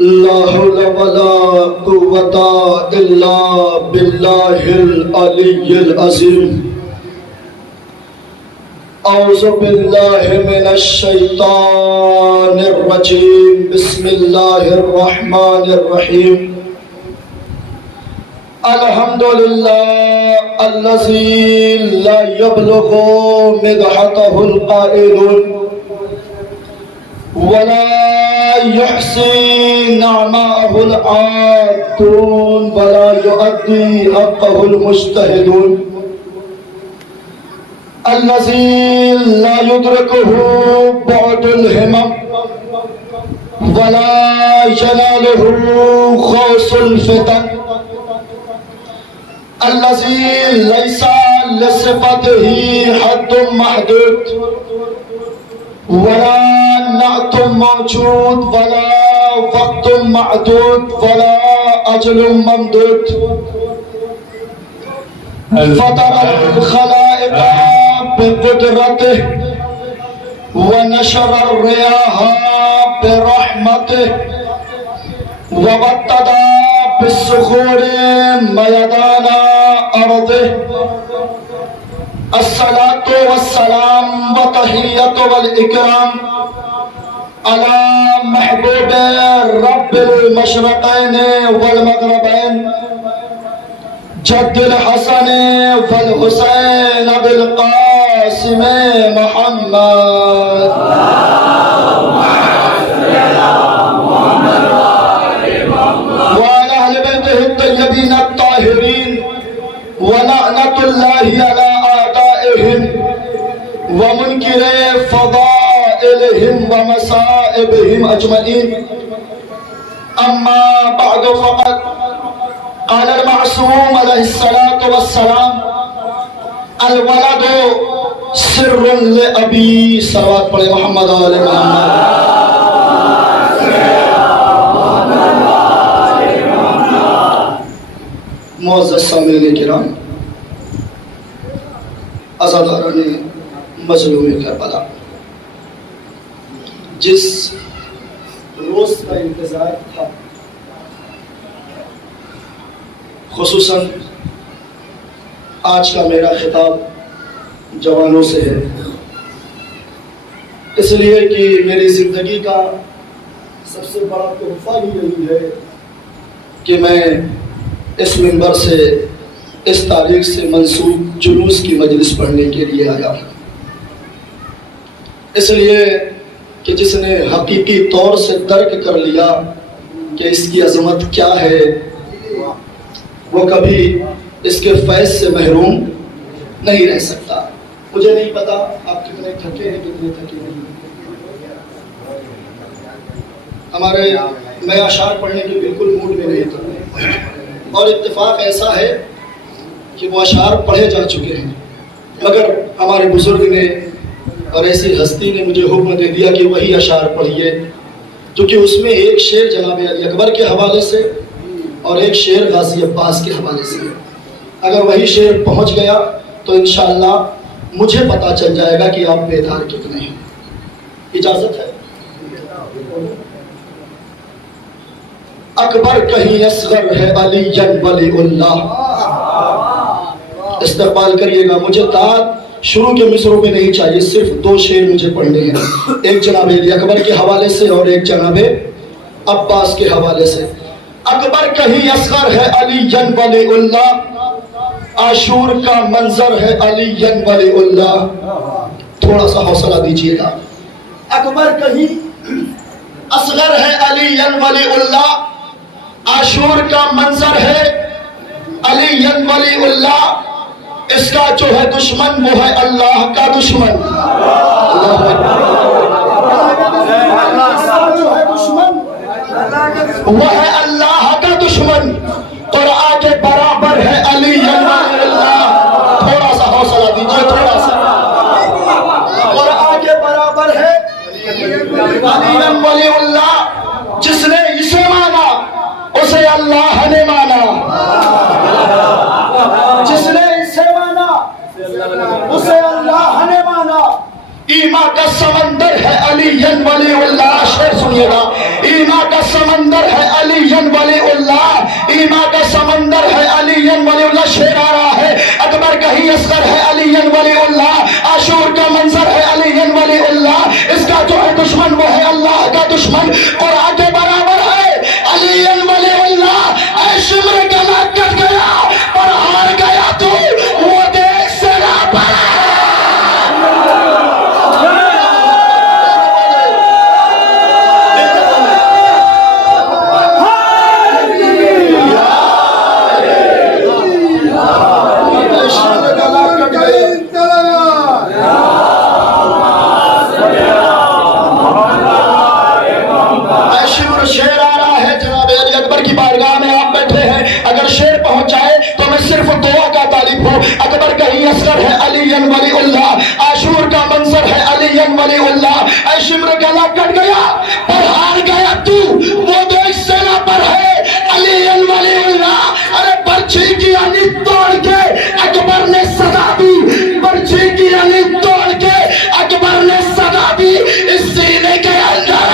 ला हौला वला कुव्वता इल्ला बिल्लाहिल अलिय्यिल अज़ीम। औज़ु बिल्लाहि मिनश शैतानिर रजीम। बिस्मिल्लाहिर रहमानिर रहीम। अल्हम्दुलिल्लाह अल्लज़ी ला यब्लुगु मिदहतहुल क़ाइलून वला युहसी नअमाहुल आतून वला युअद्दी हक़्क़हुल मुज्तहिदून। अल्लज़ी ला युद्रिकुहु बुअदुल हिमम वला यनालुहु ग़ौसुल फितन। अल्लज़ी लैसा लिसिफ़तिही हद्दुम महदूद वला नाअतुम मौजूद वला वक़्तुम मअदूद वला अजलुम ममदूद। फ़तरल ख़लाइक़ बिक़ुदरतिही व नशरर रियाहा बिरहमतिही व बत्तदा बिस्सुखूरि मयदाना अर्दिही। अस्सलातु वस्सलाम व तहिय्यतु वल इकराम अला महबूबे रब्बिल मशरक़ैन वल मग़रिबैन जद्दिल हसन वल हुसैन बिल क़ासिम मुहम्मद। व अला अहलि बैतिहि अत्तय्यबीन अत्ताहिरीन व लअनतुल्लाहि अला आदाइहिम व मुनकिरे फ़दाइलिहिम व मसाइबिहिम अजमईन। अम्मा बअद फ़क़द क़ाल अल मअसूम अलैहिस्सलातु वस्सलाम अल वलदु सिर्रुन लि अबी। सलवात पढ़े मोहम्मद आले मोहम्मद। मुअज़्ज़ज़ सामिईन किराम, अज़ादाराने मज़लूम करबला, जिस रोज़ का इंतज़ार था, खुसूसन आज का मेरा खिताब जवानों से है, इसलिए कि मेरी ज़िंदगी का सबसे बड़ा तोहफ़ा ही यही है कि मैं इस मिंबर से इस तारीख से मंसूब जुलूस की मजलिस पढ़ने के लिए आया हूँ। इसलिए कि जिसने हकीकी तौर से दर्क कर लिया कि इसकी अज़मत क्या है, वो कभी इसके फैज़ से महरूम नहीं रह सकता। मुझे नहीं पता आप कितने थके हैं, कितने थके नहीं। मैं अशार पढ़ने के बिल्कुल मूड में नहीं था, और इत्तेफाक ऐसा है कि वो अशार पढ़े जा चुके हैं, मगर हमारे बुजुर्ग ने और ऐसी हस्ती ने मुझे हुक्म दे दिया कि वही अशार पढ़िए, क्योंकि उसमें एक शेर जनाब अली अकबर के हवाले से और एक शेर गाजी अब्बास के हवाले से। अगर वही शेर पहुंच गया तो इंशाअल्लाह मुझे पता चल जाएगा कि आप बेदार कितने हैं। इजाज़त है? अकबर कहीं असगर है अलीयन वलीउल्लाह। इस्तक़बाल करिएगा। मुझे ताद शुरू के मिसरों में नहीं चाहिए, सिर्फ दो शेर मुझे पढ़ने हैं, एक जनाब अली अकबर के हवाले से और एक जनाब अब्बास के हवाले से। अकबर कहीं असगर है अलीयन वलीउल्लाह, आशूर का मंजर है अलीयन वलीउल्लाह। थोड़ा सा हौसला दीजिएगा। अकबर कहीं असगर है अलीयन वलीउल्लाह, आशूर का मंजर है अलीयन वलीउल्लाह। इसका जो है दुश्मन वो है अल्लाह का दुश्मन। जो है दुश्मन वो है अल्लाह का दुश्मन, और आगे बराबर है अलीयन वलीउल्लाह। थोड़ा सा हौसला दीजिए, थोड़ा सा। और आगे बराबर है अलीयन वलीउल्लाह। जिसने इसे माना उसे अल्लाह ने माना, जिसने इसे माना उसे अल्लाह ने माना। ईमा का समंदर है अलीयन वलीउल्लाह। शेर सुनिएगा, ईमा का समंदर है अलीयन वलीउल्लाह, ईमा का समंदर है अलीयन वलीउल्लाह। शेर आ रहा है, अकबर कहीं असगर है अलीयन वलीउल्लाह, आशूर का मंजर है अलीयन वलीउल्लाह। इसका जो है दुश्मन वो है अल्लाह का दुश्मन, कुरान के बराबर है अलीयन वलीउल्लाह। ऐ शिमर गला कट गया पर हार गया तू, वो देख सेना पर अकबर कहीं असगर है अलीयन वलीउल्लाह, आशूर का मंजर है अलीयन वलीउल्लाह। ऐ शिमर गला कट गया पर हार गया तू, वो देश सेना पर है अलीयन वलीउल्लाह। अरे पर्ची की अली तोड़ के अकबर ने सदा दी, पर्ची की अली तोड़ के अकबर ने सदा दी इस सीने के अंदर।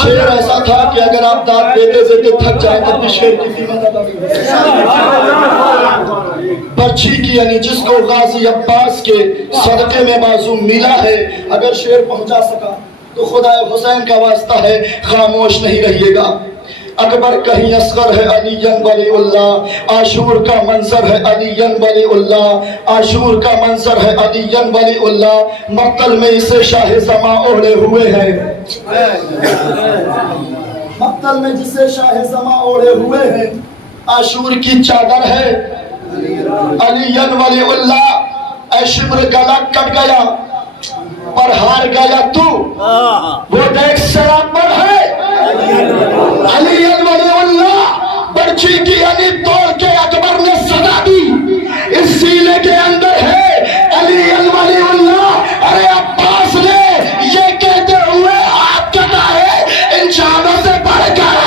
शेर ऐसा था कि अगर आप दांत देते देते थक जाए तब भी शेर की कीमत अदा नहीं। पर्ची की यानी जिसको गाजी अब्बास के सदके में मासूम मिला है, अगर शेर पहुंचा सका तो खुदा हुसैन का वास्ता है खामोश नहीं रहिएगा। अकबर कहीं असगर है अलीयन वलीउल्लाह, आशूर का मंजर है अलीयन वलीउल्लाह, आशूर का मंजर है अलीयन वलीउल्लाह। मक्तल में इसे शाह ज़मा ओढ़े हुए हैं, मक्तल में जिसे शाह ज़मा ओढ़े हुए हैं, आशूर की चादर है अलीयन वलीउल्लाह। ऐ शिमर गला कट गया पर हार गया तू, वो देख शराब पर है अलीयन वलीउल्लाह। पर्ची की अली तोड़ के अकबर ने सदा दी इस सीने के अंदर है अलीयन वलीउल्लाह। अरे अब्बास ने ये कहते हुए हाथ कटा है इन शानों से बढ़कर।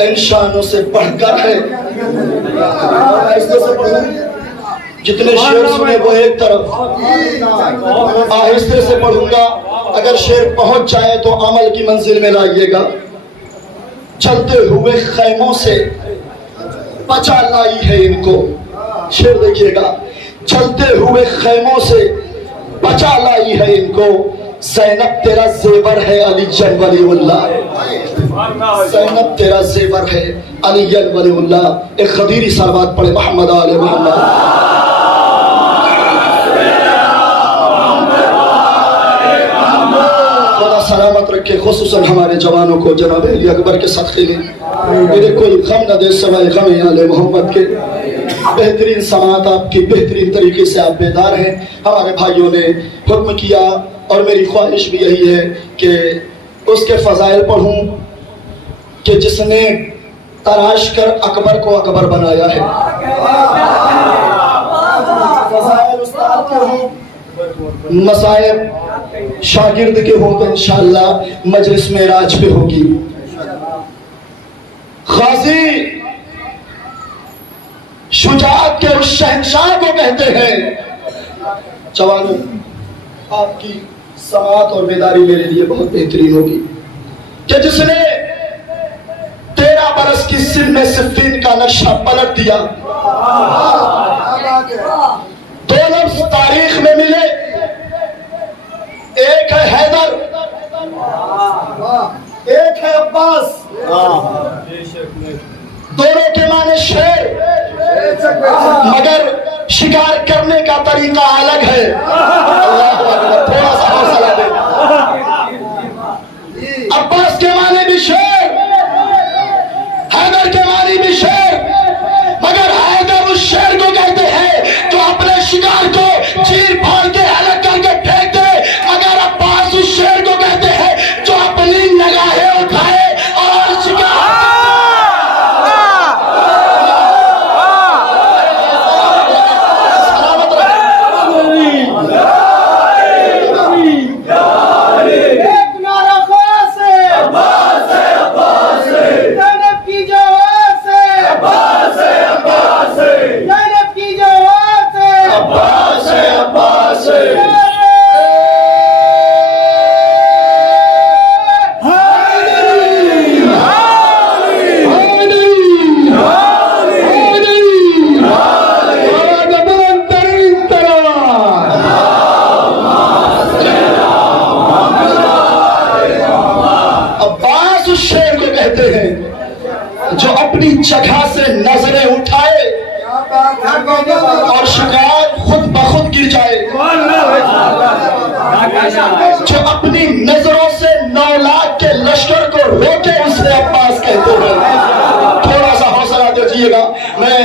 इन शानों से बढ़कर है। जितने शेर सुने वो एक तरफ, आहिस्ते से पढ़ूंगा। अगर शेर पहुंच जाए तो अमल की मंजिल में लाइएगा। चलते हुए खैमों से बचा लाई है इनको। शेर देखिएगा, चलते हुए खैमों से बचा लाई है इनको। ज़ैनब तेरा ज़ेवर है अलीयन वलीउल्लाह, ज़ैनब तेरा ज़ेवर है अलीयन वलीउल्लाह। एक खदीरी सरबात पढ़े मोहम्मद आले मोहम्मद। सलामत रखे खुसूसन हमारे जवानों को जनाब अली अकबर के सदक़े में मेरे कोई गम न दे सवाए गम आले मोहम्मद के। बेहतरीन समात आपकी बेहतरीन तरीके से आप बेदार हैं। हमारे भाइयों ने हुक्म किया और मेरी ख्वाहिश भी यही है कि उसके फ़ज़ाइल पढ़ूं कि जिसने तराश कर अकबर को अकबर बनाया है। फ़ज़ाइल उस्ताद के हों, मसाइब शागिर्द के हों तो इंशाअल्लाह मजलिस में राज पे होगी। गाजी शुजाअत के उस शहंशाह को कहते हैं। जवानों, आपकी समात और बेदारी मेरे लिए बहुत बेहतरीन होगी कि जिसने 13 बरस की सिन में सिफ़ीन का नक्शा पलट दिया। 2 लफ्ज़ तारीख में मिले, एक है हैदर अब्बास। दोनों के माने शेर, मगर शिकार करने का तरीका अलग है। अल्लाह अकबर, थोड़ा सा हौसला दे। अब्बास के माने भी शेर, हैदर के माने भी शेर, मगर हैदर उस शेर को कहते हैं जो अपने शिकार को चीर फाड़ के अलग करके फेंक दे, मगर अब्बास उस शेर को कहते हैं जो अपनी निगाहें उठाए और शिकार। जो अपनी जगह से नजरें उठाए और शिकार खुद ब खुद गिर जाए, जो अपनी नजरों से 9 लाख के लश्कर को रोके, उसे अब्बास कहते हैं। थोड़ा सा हौसला दीजिएगा। मैं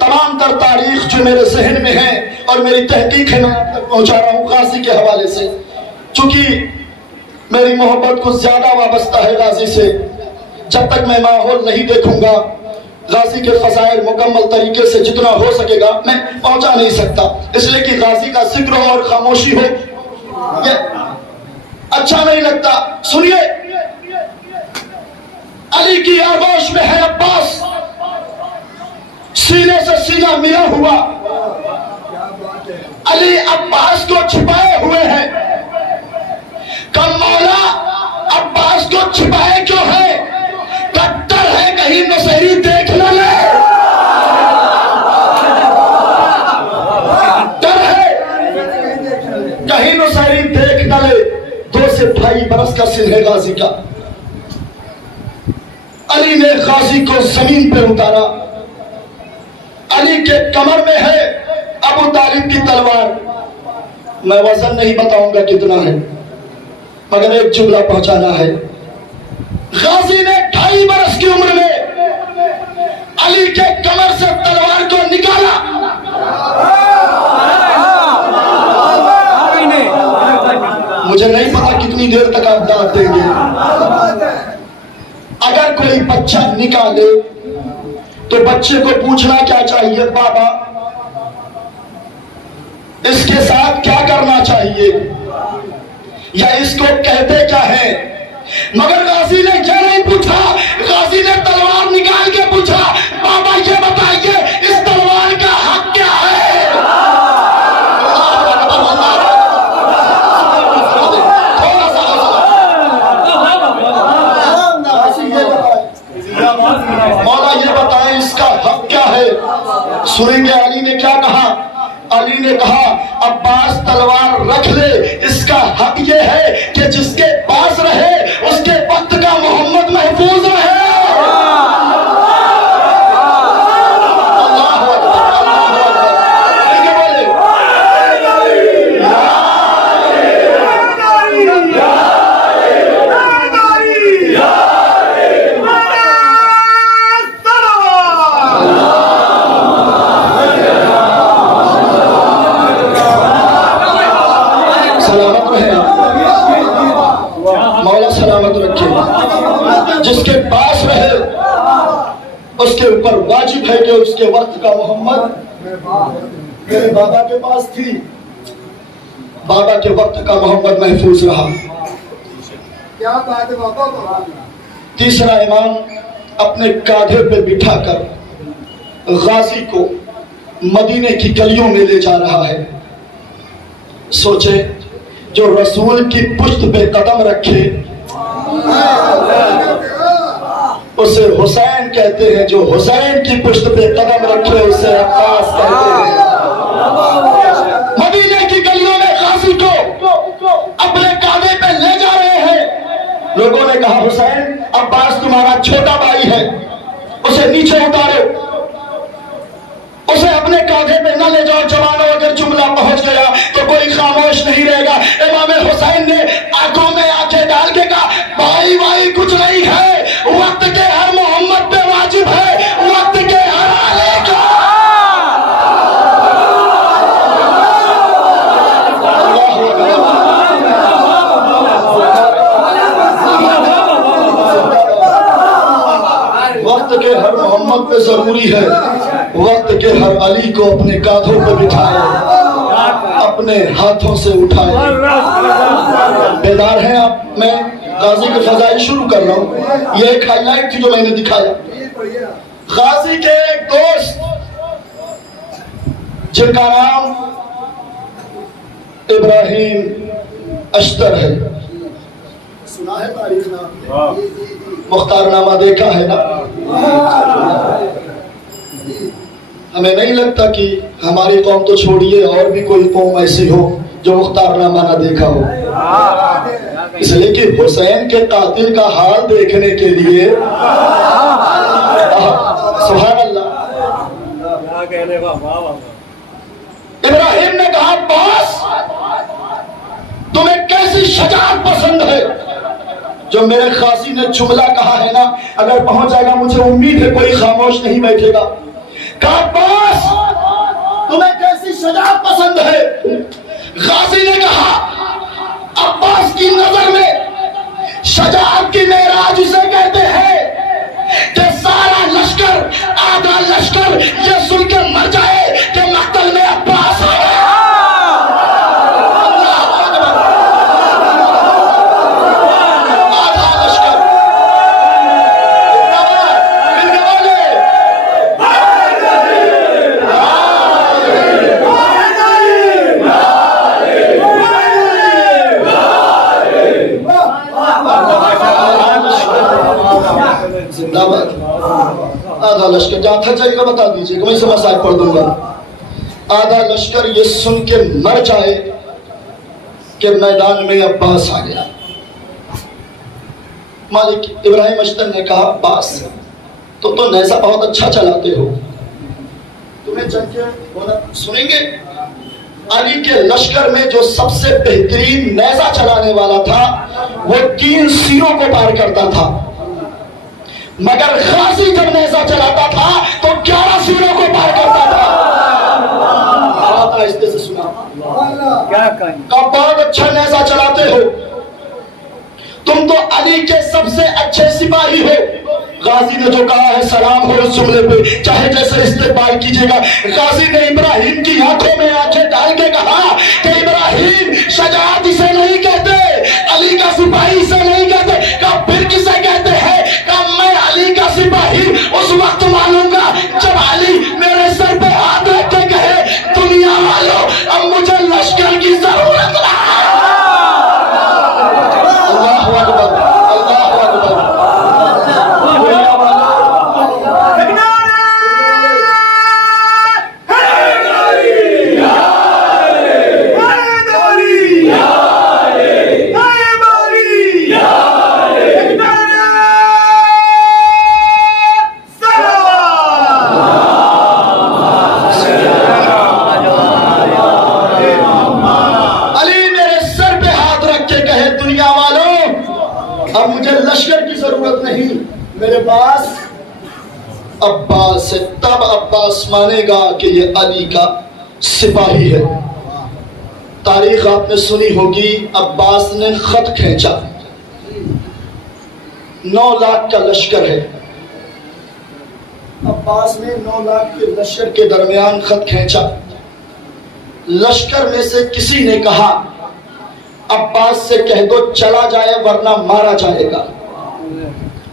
तमाम तर तारीख जो मेरे जहन में है और मेरी तहकीक है, मैं आप तक पहुंचा रहा हूं गाजी के हवाले से, चूंकि मेरी मोहब्बत कुछ ज्यादा वाबस्ता है गाजी से। जब तक मैं माहौल नहीं देखूंगा, गाजी के फजाइल मुकम्मल तरीके से जितना हो सकेगा मैं पहुंचा नहीं सकता, इसलिए कि गाजी का जिक्र हो और खामोशी हो ये अच्छा नहीं लगता। सुनिए, अली की आगोश में है अब्बास, सीने से सीना मिला हुआ। अली अब्बास को छिपाए हुए हैं। कम मौला अब्बास को छिपाए क्यों है? कट्टर है, कहीं नौशेरी देख न ले। डर है कहीं नौशेरी देख न ले। 2 से 2.5 बरस का सिर है गाजी का। अली ने गाजी को जमीन पर उतारा। अली के कमर में है अबू तालिब की तलवार। मैं वजन नहीं बताऊंगा कितना है, मगर एक जुमला पहुंचाना है। गाजी ने 2.5 बरस की उम्र में अली के कमर से तलवार को निकाला। मुझे नहीं पता कितनी देर तक आप दाद देंगे। अगर कोई बच्चा निकाले तो बच्चे को पूछना क्या चाहिए? बाबा इसके साथ क्या करना चाहिए, या इसको कहते क्या है? मगर गाजी ने क्या नहीं पूछा, गाजी ने तलवार निकाल के पूछा, बाबा ये बताइए इस तलवार का हक क्या है? थोड़ा सा मौला ये बताए इसका हक क्या है? सुनेंगे अली ने क्या कहा। अली ने कहा अब्बास तलवार रख ले, इसका हक ये है कि जिसके पास रहे उसके वक्त का मोहम्मद महफूज रहे। अल्लाह अकबर, अल्लाह अकबर। ठीक है, बोले सलामत रहे, मौला सलामत रखे। जिसके पास रहे उसके ऊपर वाजिब है कि उसके वक्त का मोहम्मद। मेरे बाबा के पास थी, बाबा के वक्त का मोहम्मद महफूज रहा। क्या बात है बाबा। तीसरा इमाम अपने कांधे पे बिठाकर गाजी को मदीने की गलियों में ले जा रहा है। सोचे, जो रसूल की पुश्त पे कदम रखे उसे हुसैन कहते हैं, जो हुसैन की पुश्त पे कदम रखे उसे अब्बास कहते हैं। मदीने की गलियों में गाजी को अपने कांधे पे ले जा रहे हैं। लोगों ने कहा हुसैन अब्बास तुम्हारा छोटा भाई है, उसे नीचे उतारो, उसे अपने कांधे पे न ले जाओ, जवानों अगर जुमला पहुंच गया तो कोई खामोश नहीं रहेगा। इमाम हुसैन ने आंखों में आंखें डाल के कहा भाई भाई कुछ नहीं है, वक्त के हर मोहम्मद पे वाजिब है, वक्त के हर अली का। वक्त के हर मोहम्मद पे जरूरी है, वक्त के हर अली को अपने कांधों पर बिठाए, अपने हाथों से उठाए। बेदार हैं आप? मैं गाजी की फजाइल शुरू कर रहा हूँ। ये एक हाईलाइट थी जो मैंने दिखाया। गाजी के एक दोस्त जिनका नाम इब्राहिम अश्तर है, सुना है तारीख नाम, मुख्तारनामा देखा है ना? हमें नहीं लगता कि हमारी कौम तो छोड़िए और भी कोई कौम ऐसी हो जो मुख्तारनामा ना देखा हो। इसलिए कि हुसैन के कातिल का हाल देखने के लिए सुभान अल्लाह। इब्राहिम ने कहा बॉस तुम्हें कैसी शजाअत पसंद है? जो मेरे खासी ने जुमला कहा है ना, अगर पहुंच जाएगा मुझे उम्मीद है कोई खामोश नहीं बैठेगा। कहा बॉस तुम्हें कैसी शजाअत पसंद है? गाजी ने कहा अब्बास की नजर में शजाअत की मेराज इसे कहते हैं कि सारा लश्कर आधा लश्कर ये सुन के मर जाए कि मक्तल में अब्बास आ गया। आधा लश्कर जहां थक जाएगा बता दीजिए, मैं से मसाज पढ़ दूंगा। आधा लश्कर ये सुन के मर जाए कि मैदान में अब्बास आ गया। मालिक इब्राहिम अश्तर ने कहा अब्बास तो नैज़ा बहुत अच्छा चलाते हो, तुम्हें जंग सुनेंगे? अली के लश्कर में जो सबसे बेहतरीन नैज़ा चलाने वाला था वो 3 सीरों को पार करता था, मगर गाजी जब नेज़ा चलाता था तो 11 सीरों को पार करता था। आहिस्ते से सुना, क्या कहा? बहुत अच्छा नेज़ा चलाते हो, तुम तो अली के सबसे अच्छे सिपाही हो। गाजी ने जो कहा है सलाम हो उस जुमले पे, चाहे जैसे इस्तेमाल कीजिएगा। गाजी ने इब्राहिम की आंखों में आंखें डाल के कहा कि इब्राहिम शजाअत इसे नहीं कहते, अली का सिपाही इसे नहीं कहते। कहा फिर किसे कहते हैं? कहा मैं अली का सिपाही उस वक्त मानूंगा जब अली मेरे सर पे हाथ रख के कहे दुनिया वालों अब मुझे लश्कर की जरूरत है। अल्लाहु अकबर, अल्लाहु अकबर। अब मुझे लश्कर की जरूरत नहीं, मेरे पास अब्बास है। तब अब्बास मानेगा कि ये अली का सिपाही है। तारीख आपने सुनी होगी, अब्बास ने खत खींचा, 9 लाख का लश्कर है। अब्बास ने 9 लाख के लश्कर के दरमियान खत खींचा। लश्कर में से किसी ने कहा अब्बास से कह दो चला जाए वरना मारा जाएगा।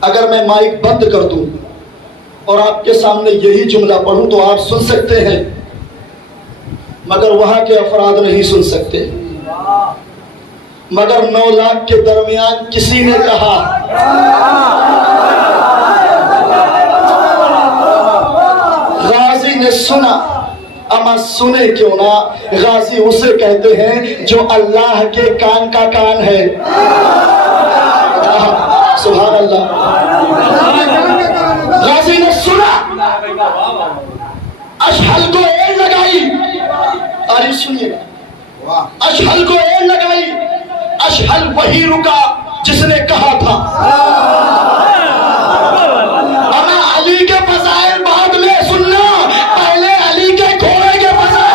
अगर मैं माइक बंद कर दूं और आपके सामने यही जुमला पढ़ूं तो आप सुन सकते हैं, मगर वहां के अफराद नहीं सुन सकते। मगर 9 लाख के दरमियान किसी ने कहा, गाजी ने सुना। अमा सुने क्यों ना, गाजी उसे कहते हैं जो अल्लाह के कान का कान है। अल्लाह। गाजी ने सुना, अशहल को एड़ लगाई। तारीफ सुनिएगा, अशहल को एड़ लगाई। अशहल वही रुका जिसने कहा था अना अली के फज़ाइल बाद में सुनना, पहले अली के घोड़े के फज़ाइल।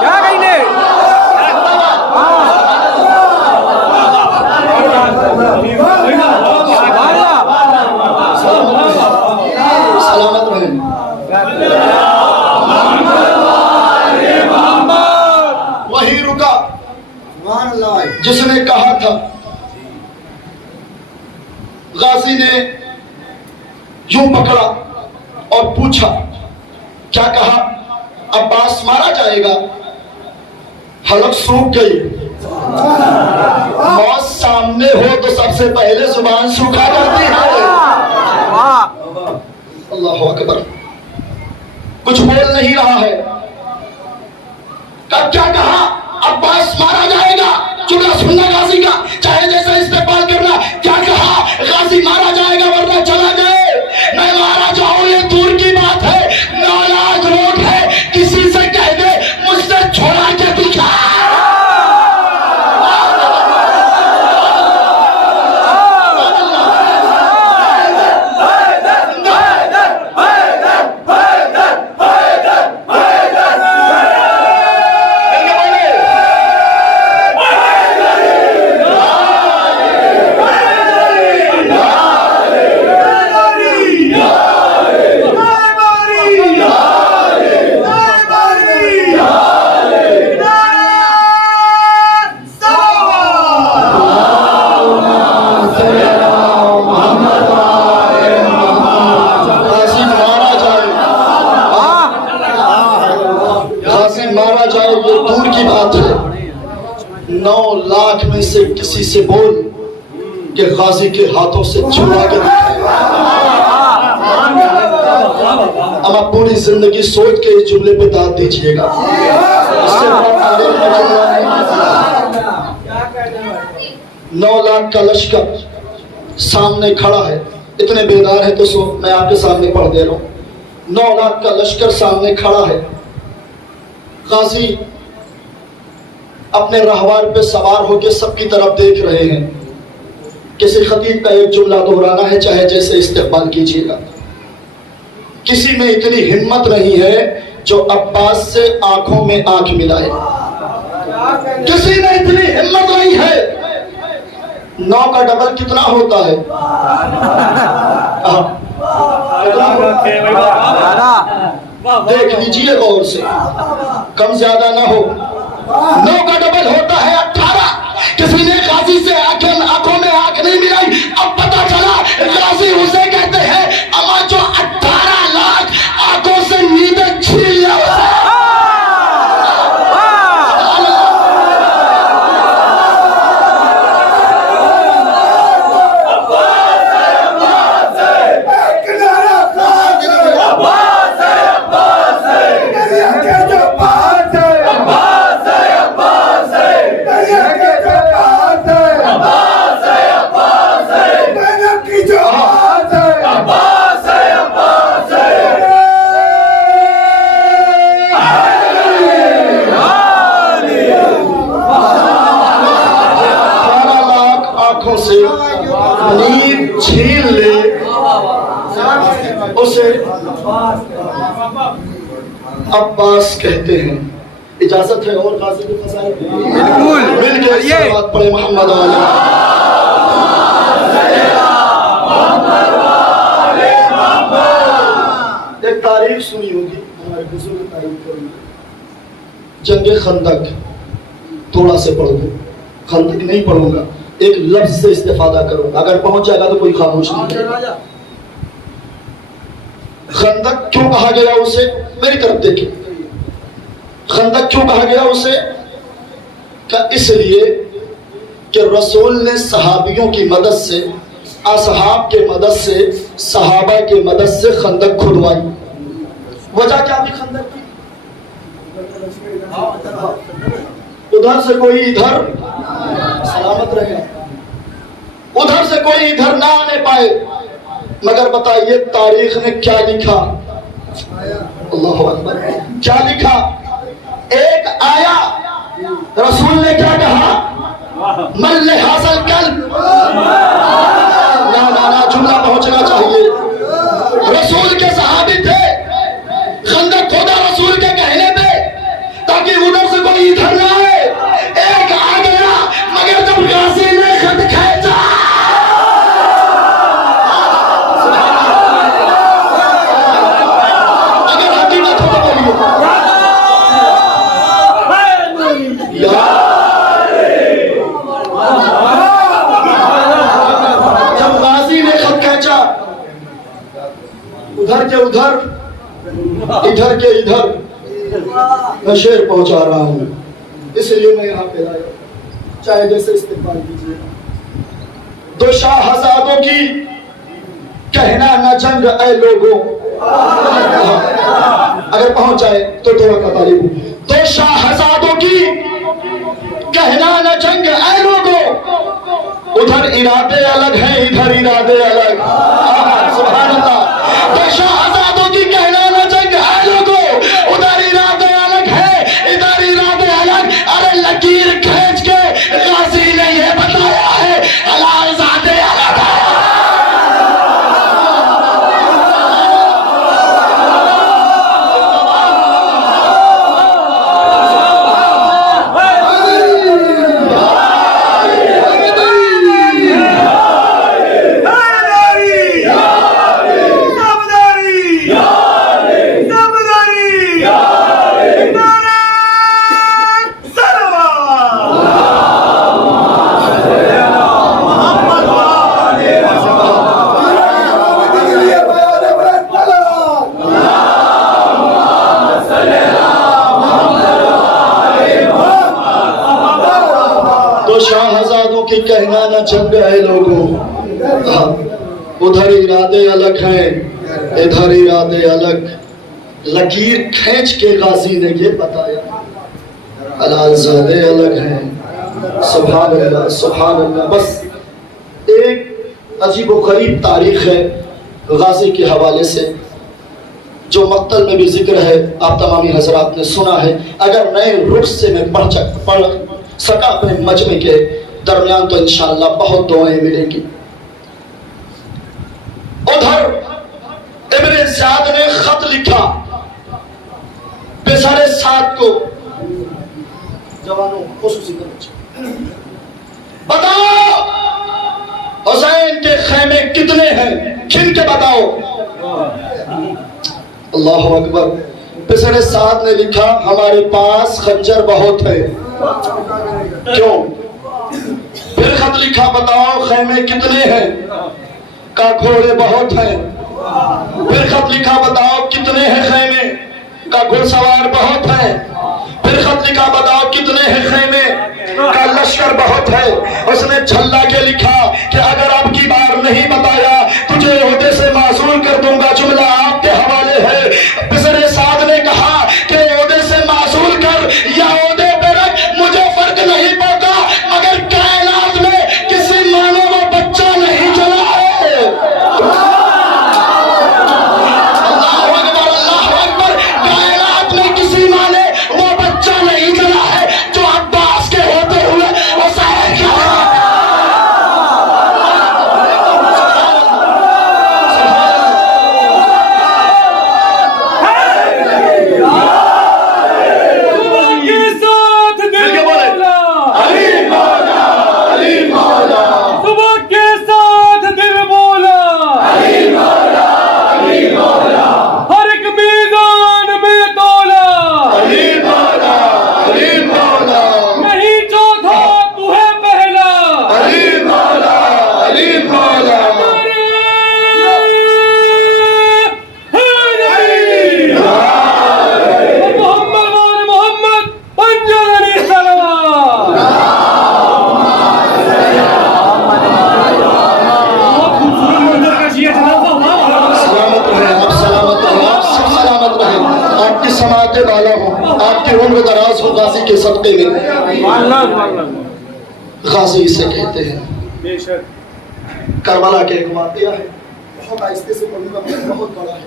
क्या कहने सलामत रहें। वही रुका जिसने कहा था। गाजी ने यूं पकड़ा और पूछा, क्या कहा? अब्बास मारा जाएगा। हलक सूख गई। मौत सामने हो तो सबसे पहले जुबान सूखा करती है। अल्लाह अकबर। कुछ बोल नहीं रहा है। कब क्या कहा? अब्बास मारा जाएगा। जुमला सुनना गाजी का, चाहे जैसा इस्तेमाल करना। क्या कहा? गाजी मारा जाएगा वरना चला जाए। मैं मारा जाऊं ये दूर की बात है, नालाज लोग है, किसी से कह दे मुझसे छोड़ा के दिखा। मारा जाए ये दूर की बात है। 9 लाख में से किसी से बोल कि गाजी के हाथों से छुड़ा के अब आप पूरी जिंदगी सोच के इस जुमले पे दाद दीजिएगा। इससे बड़ा तारीफ का जुमला नहीं। 9 लाख का लश्कर सामने खड़ा है। इतने बेदार है तो मैं आपके सामने पढ़ दे रहा हूं। 9 लाख का लश्कर सामने खड़ा है। गाजी अपने रहवार पे सवार होकर सबकी तरफ देख रहे हैं। किसी खतीब का एक जुमला दोहराना है, चाहे जैसे इस्तेमाल कीजिएगा। किसी में इतनी हिम्मत नहीं है जो अब्बास से आंखों में आंख मिलाए। किसी में इतनी हिम्मत नहीं है। 9 का डबल कितना होता है? देख लीजिए गौर से, कम ज्यादा ना हो। 9 का डबल होता है 18। किसी ने गाजी से आंखों में आंख नहीं मिलाई। अब पता चला गाजी उसे कहते हैं अमा जो 18 लाख आंखों से नींद छीन लिया। से नींद छीन ले उसे अब्बास कहते हैं। इजाजत है और गाजी के फज़ाइल बिल्कुल मिलकर सलावत पढ़े मोहम्मद एक तारीफ सुनी होगी, हमारे बुजुर्ग तारीफ करेंगे। जंगे खंदक थोड़ा से पढ़ दो, खंदक नहीं पढ़ूंगा, एक लफ्ज से इस्तेफादा करूंगा। अगर पहुंच जाएगा तो कोई खामोश नहीं। खंदक क्यों कहा गया उसे? मेरी तरफ देखिए। खंदक क्यों कहा गया उसे? क्या इसलिए कि रसूल ने सहाबियों की मदद से, असहाब के मदद से, सहाबा के मदद से खंदक खुदवाई। वजह क्या थी खंदक की? उधर से कोई इधर, सलामत रहे, उधर से कोई इधर ना आने पाए। मगर बताइए तारीख ने क्या लिखा? अल्लाहु अकबर, क्या लिखा? एक आया, रसूल ने क्या कहा? मल्ले हासिल कल, ना जुमला पहुंचना चाहिए। रसूल के सहाबी थे, खंदक खोदा रसूल के कहने पे ताकि उधर से कोई इधर ना आए। एक आ गया, मगर जब गाजी ने खत खींचा, अगर हकीकत हो तो बोलिए जब गाजी ने खत खींचा, उधर के उधर इधर के इधर मैं शेर पहुंचा रहा हूं, इसलिए मैं यहां पे आया। चाहे जैसे इस्तेमाल कीजिए। दो शाहजादों की कहना न जंग ऐ लोगों, अगर पहुंच जाए तो दुआ का तालिब। दो शाहजादों की कहना न जंग ऐ लोगों, उधर इरादे अलग हैं इधर इरादे अलग। सुभान अल्लाह। दो शाहजादों की कहना न जंग ऐ लोगों, उधर इरादे अलग है इधर इरादे अलग। अरे लकीर खींच के गाजी ने ये बताया है हलाल ज़ादे अलग है। शाहजादों की कहना न जंग है लोगों, उधर इरादे अलग हैं इधर इरादे अलग। लकीर खींच के गाजी ने ये बताया हलाल ज़ादे अलग हैं। सुभान अल्लाह सुभान अल्लाह। बस एक अजीब व गरीब तारीख है गाजी के हवाले से, जो मक्तल में भी जिक्र है, आप तमामी हजरात ने सुना है। अगर नए रुख से मैं पढ़ सका अपने मजमे के दरमियान तो इंशाअल्लाह बहुत दुआएं मिलेंगी। उधर इब्ने ज़ियाद ने खत लिखा बेसरे साथ को, जवानों खुसूसी बताओ हुसैन के खेमे कितने हैं, खिन के बताओ। अल्लाह अकबर। बेसरे साथ ने लिखा हमारे पास खंजर बहुत है। क्यों? फिर खत लिखा बताओ खेमे कितने हैं, का घोड़े बहुत हैं। फिर खत लिखा बताओ कितने हैं खेमे, का घुड़सवार बहुत हैं। फिर खत लिखा बताओ कितने हैं खेमे, का लश्कर बहुत है। उसने झल्ला के लिखा कि अगर अब की बार नहीं बताया तुझे ओहदे से मासूल कर दूंगा। जुमला आपके हवाले है। बिसरे साद ने कहा कि ओहदे से मासूल कर या ओहदे पे रख, मुझे फर्क नहीं पड़ता, मगर कायनात में किसी मानो वो बच्चा नहीं चला है। अल्लाह अकबर। कायनात में किसी माने वो बच्चा नहीं चला है जो अब्बास के होते हुए हुसैन के समाते वाला हो, आपकी उम्र दराज हो गाजी के सदके में। गाजी इसे कहते हैं। करबला के एक वाक़या है, बहुत आहिस्ते से पढ़ूंगा, बहुत बड़ा है।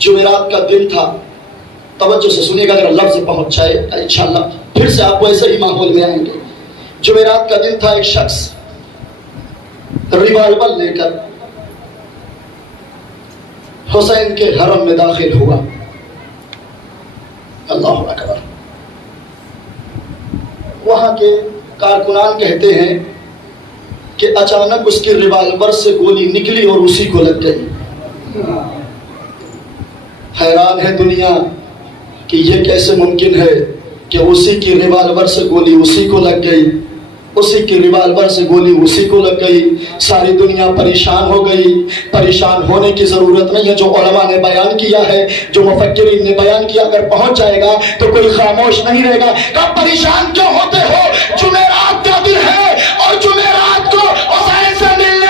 जुमेरात का दिन था, तवज्जो से सुनिएगा, अगर लफ्ज पहुंच जाए इंशाअल्लाह फिर से आप वैसे ही माहौल में आएंगे। जुमेरात का दिन था, एक शख्स रिवाल्वर लेकर हुसैन के हरम में दाखिल हुआ। अल्लाह अकबर। वहां के कारकुनान कहते हैं कि अचानक उसके रिवाल्वर से गोली निकली और उसी को लग गई। हैरान है दुनिया कि यह कैसे मुमकिन है कि उसी की रिवाल्वर से गोली उसी को लग गई, उसी की रिवाल्वर से गोली उसी को लग गई। सारी दुनिया परेशान हो गई। परेशान होने की जरूरत नहीं है, जो उलमा ने बयान किया है, जो मुफक्किरीन ने बयान किया, अगर पहुंच जाएगा तो कोई खामोश नहीं रहेगा। कब परेशान क्यों होते हो? जुमेरात का दिन है और जुमेरात को हुसैन से मिलने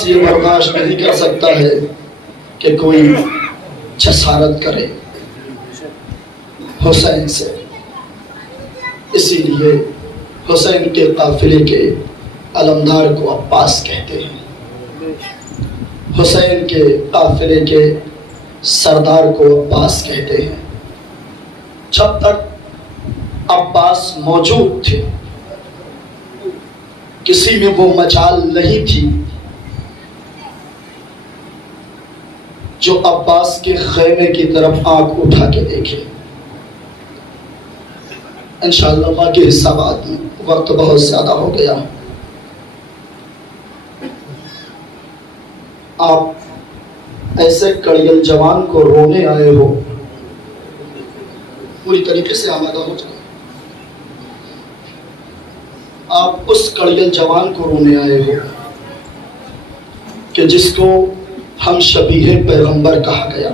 ये बर्दाश्त नहीं कर सकता है कि कोई जसारत करे हुसैन से। इसीलिए हुसैन के काफिले के अलमदार को अब्बास कहते हैं, हुसैन के काफिले के सरदार को अब्बास कहते हैं। जब तक अब्बास मौजूद थे, किसी में वो मजाल नहीं थी जो अब्बास के खैमे की तरफ आंख उठा के देखे। इंशाअल्लाह बाकी हिस्सा बाद में, वक्त बहुत ज्यादा हो गया। आप ऐसे कड़ियल जवान को रोने आए हो, पूरी तरीके से आमादा हो जाए। आप उस कड़ियल जवान को रोने आए हो कि जिसको हम शबीहे पैगंबर कहा गया।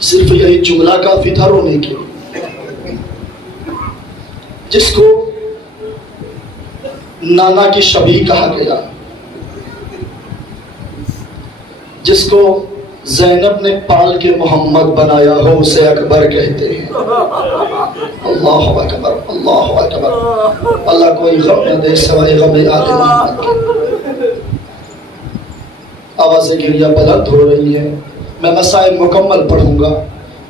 सिर्फ यही जुमला काफी था रोने के लिए। जिसको नाना की शबी कहा गया, जिसको ज़ैनब ने पाल के मोहम्मद बनाया हो, उसे अकबर कहते हैं। अल्लाह अकबर, अल्लाह अकबर। अल्लाह कोई गम न दे सवाए गम आले मोहम्मद के। आवाज़ें गिरिया बुलंद हो रही है। मैं मसाइल मुकम्मल पढ़ूंगा,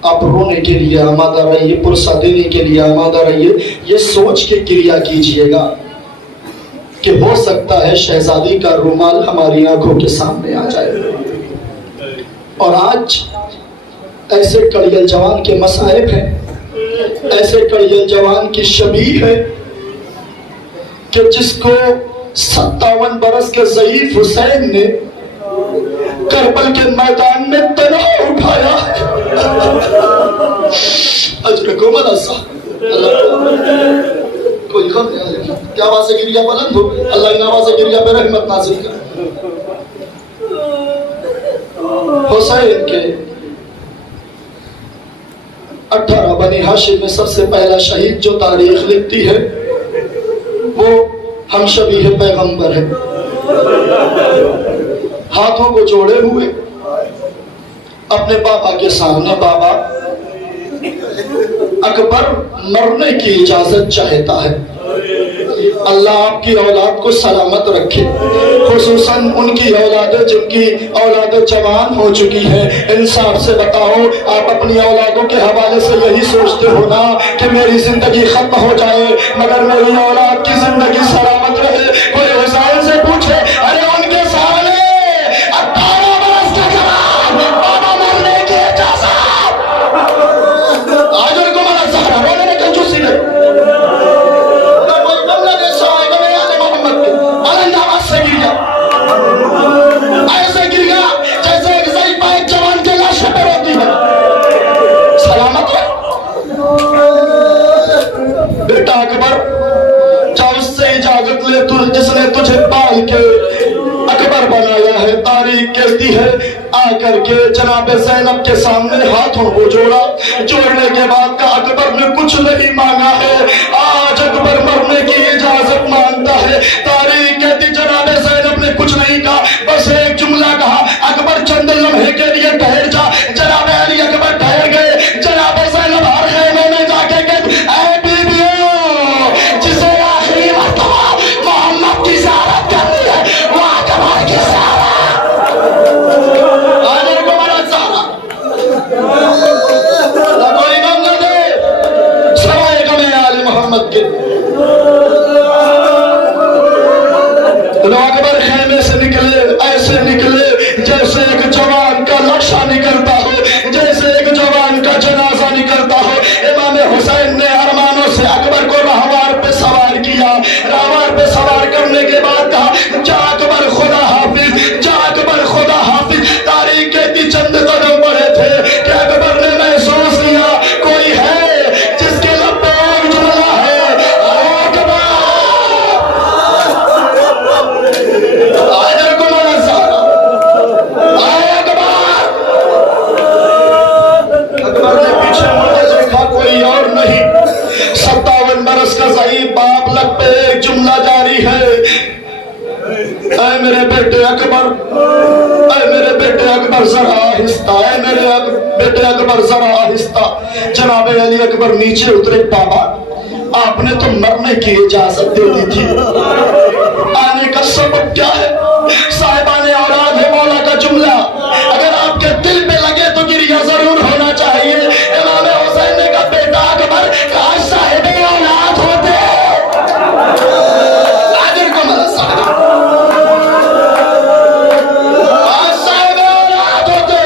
आप रोने के लिए आमादा रहिए, पुरसा देने के लिए आमादा रहिए। ये सोच के क्रिया कीजिएगा कि हो सकता है शहजादी का रुमाल हमारी आंखों के सामने आ जाए। और आज ऐसे कड़ियल जवान के मसाइब हैं, ऐसे कड़ियल जवान की शबीह है कि जिसको 57 बरस के ज़ईफ हुसैन ने करबल के मैदान में तनाव उठाया। अजर को मनसा कोई गम नहीं। क्या आवाज़ गिरिया बुलंद हो, अल्लाह इन आवाज़ गिरिया पे रहमत नाज़िल कर। हुसैन के 18 बनी हाशिम में सबसे पहला शहीद जो तारीख लिखती है वो हम शबीह पैगंबर है। हाथों को जोड़े हुए अपने बाबा के सामने, बाबा अकबर मरने की इजाजत चाहता है, अल्लाह आपकी औलाद को सलामत रखे, खुसूसन उनकी औलादें जिनकी औलादें जवान हो चुकी हैं। इंसाफ से बताओ, आप अपनी औलादों के हवाले से यही सोचते हो ना कि मेरी जिंदगी खत्म हो जाए मगर मेरी औलाद की जिंदगी सलामत रहे। कोई हुसैन से पूछे, अरे उनके सामने 18 बरस का जवान, बाबा मरने की इजाजत, आज उनको मना सहारा रोने में कंजूसी नहीं। ऐसे गिर गया जैसे एक ज़ईफ़ एक जवान के कहती है आकर के जनाब ज़ैनब के सामने हाथों को जोड़ा। जोड़ने के बाद का अकबर ने कुछ नहीं मांगा है, आज अकबर मरने की इजाजत मांगता है। तारीख कहती जनाब ज़ैनब ने कुछ नहीं कहा, बस एक जुमला कहा, अकबर चंद लम्हे के लिए ठहर जा। जनाब अली अकबर ठहर गए। जनाब ज़ैनब हर खेमे में जाके कहती ऐ बीबियों, जिसे आखिरी मर्तबा मोहम्मद की ज़ियारत करनी है वो अकबर की मोहम्मद के अकबर खेमे से निकले, ऐसे निकले जैसे एक जवान का लक्ष्य निकलता हो, जैसे एक जवान का जनाजा निकलता हो। इमाम हुसैन ने अरमानों से अकबर को राहवार पे सवार किया। राहवार पे सवार करने के बाद कहा जा अकबर खुदा हाफिज, जा अकबर खुदा हाफिज। तारीख कहती चंद कदम बढ़े थे कि अकबर ने महसूस किया कोई है जिसके लब पे एक जुमला है, कोई और नहीं। 57 बरस का सही बाप लग पे एक जुमला जारी है, ऐ मेरे बेटे अकबर, ऐ मेरे बेटे अकबर जरा आहिस्ता, ऐ मेरे बेटे अकबर जरा आहिस्ता। जनाब अली अकबर नीचे उतरे। बाबा आपने तो मरने की इजाजत दे दी थी, आने का सबब क्या है? साहिबाने औलाद है मौला का जुमला, अगर आपके दिल पे लगे तो गिरिया जरूर होना चाहिए। इमाम हुसैन ने कहा बेटा अकबर काश साहिब औलाद होते, आजिर को आज साहिब औलाद होते।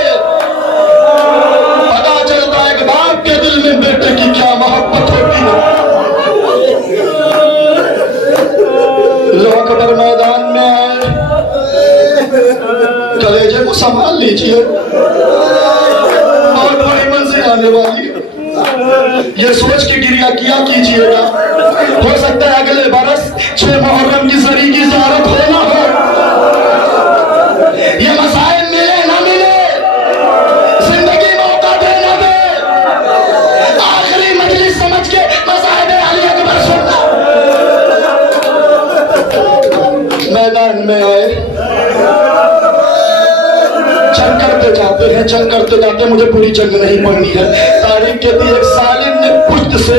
पता चलता है कि बाप के दिल में बेटे की क्या मोहब्बत होती है। अकबर मैदान में आए, कलेजे को संभाल लीजिए, बहुत बड़ी मंजिल आने वाली है। ये सोच के गिरिया किया कीजिएगा, हो सकता है अगले बरस 6 मुहर्रम की सरी की ज़ियारत हो ना हो। ये मसाइल मिले ना मिले, जिंदगी मौका दे ना दे, आखिरी मजलिस समझ के मसाइल अली अकबर सुनना। मैदान में आए, जंग करते जाते हैं, जंग करते जाते मुझे पूरी जंग नहीं पढ़नी है। तारीख कहती है एक सालिम ने पुश्त से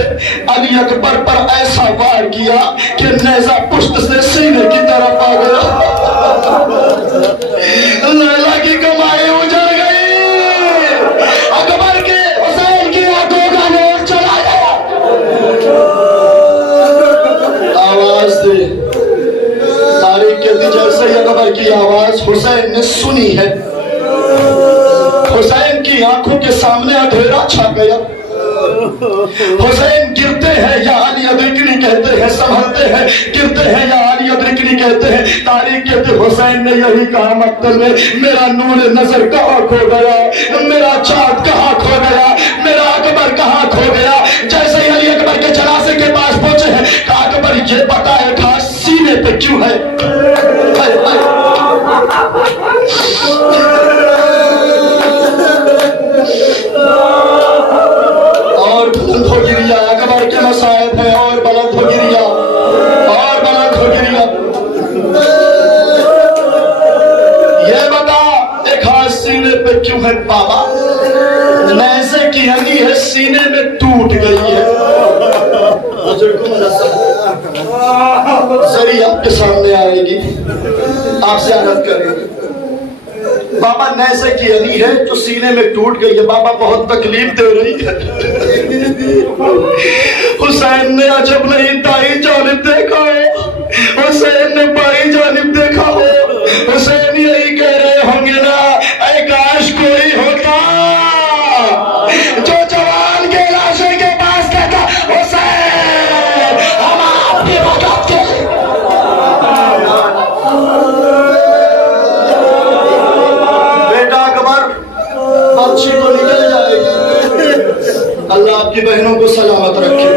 अली अकबर पर ऐसा वार किया कि नेज़ा पुश्त से सीने की तरफ आ गया। लैला की कमाई उजड़ गई, अकबर के हुसैन की आंखों का नूर चला गया। आवाज दे। तारीख कहती जैसे ही अकबर की आवाज हुसैन ने सुनी है, हुसैन की आंखों के सामने अंधेरा छा गया। हुसैन गिरते हैं या अली अदरिकनी कहते हैं, संभलते हैं, गिरते हैं या अली अदरिकनी कहते हैं। तारीख कहते हुसैन ने यही कहा मक्तल में मेरा नूर नजर कहाँ खो गया, मेरा चाँद कहाँ खो गया, मेरा अकबर कहाँ खो गया। जैसे ही अली अकबर के जनाजे के पास पहुंचे हैं कहा अकबर ये बताए था सीने पे क्यों है? और बुलंद हो गिरिया, अकबर के मसाइब है और बुलंद हो गिरिया, और बुलंद हो गिरिया। ये बता एक हाथ सीने पे क्यों है बाबा? नैज़े की हनी है सीने में टूट गई है। जरी आपके सामने आएगी, आपसे आनंद करेंगे। बाबा नैज़े की हनी है जो सीने में टूट गई है, बाबा बहुत तकलीफ दे रही है। हुसैन ने अजब नहीं दाई जानिब देखा हो, हुसैन ने बाई जानिब देखा हो। हुसैन यही कह रहे होंगे ना ऐ काश कोई होता जो जवान के लाशे के पास कहता हुसैन हम आपकी मदद के। बेटा अकबर बच्ची तो निकल जाएगी, अल्लाह आपकी बहनों को सलामत रखे।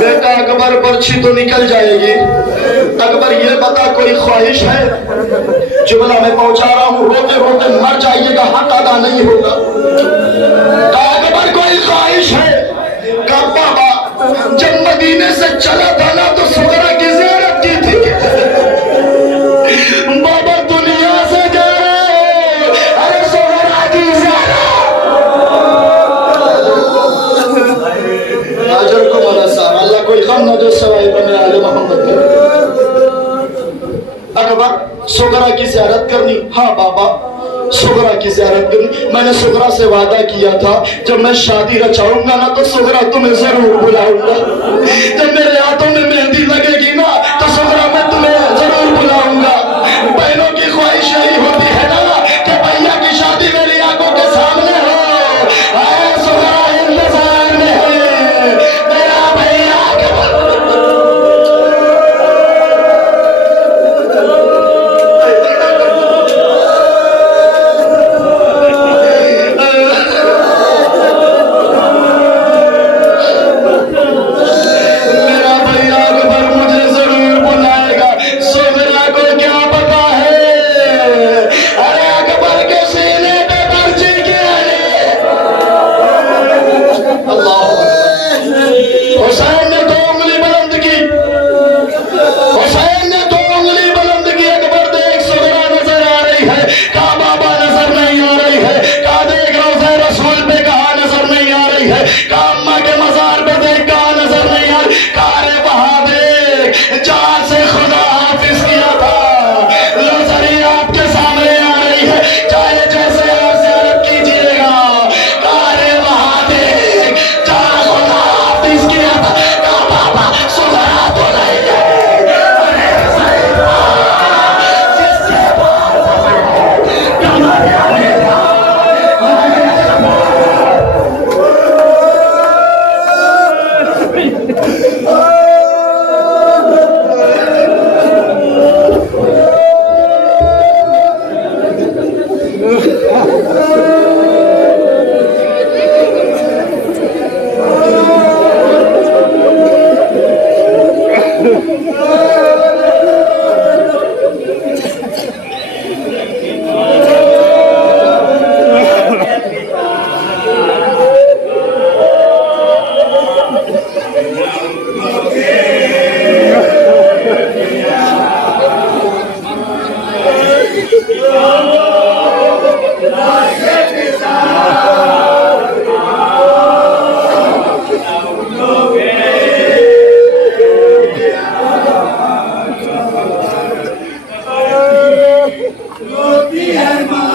बेटा अकबर पर्ची तो निकल जाएगी, अकबर ये बता कोई ख्वाहिश है? जुमला में पहुंचा रहा हूं, रोते रोते मर जाइएगा, हक अदा नहीं होगा। कहा अकबर कोई ख्वाहिश है? कहा बाबा जब मदीने से चला था ना तो सुगरा की ज़ियारत की थी। बाबा दुनिया से जा रहे, अरे सुगरा की ज़ियारत। अजर को मना सार अल्लाह कोई गम न दे सवाए बने आले मोहम्मद में। अकबर सुगरा की ज़ियारत करनी? हाँ बाबा सुगरा की ज़ियारत करनी। मैंने सुगरा से वादा किया था जब मैं शादी रचाऊंगा ना तो सुगरा तुम्हें जरूर बुलाऊंगा। जब मेरे हाथों में मेहंदी लगेगी ना तो सुगरा मैं तुम्हें जरूर बुलाऊंगा। बहनों की ख्वाहिश यही होती है ना कि भैया की शादी मेरी आंखों के सामने हो। आए सुगरा इंतजार में है मेरा भैया। रोटी है माँ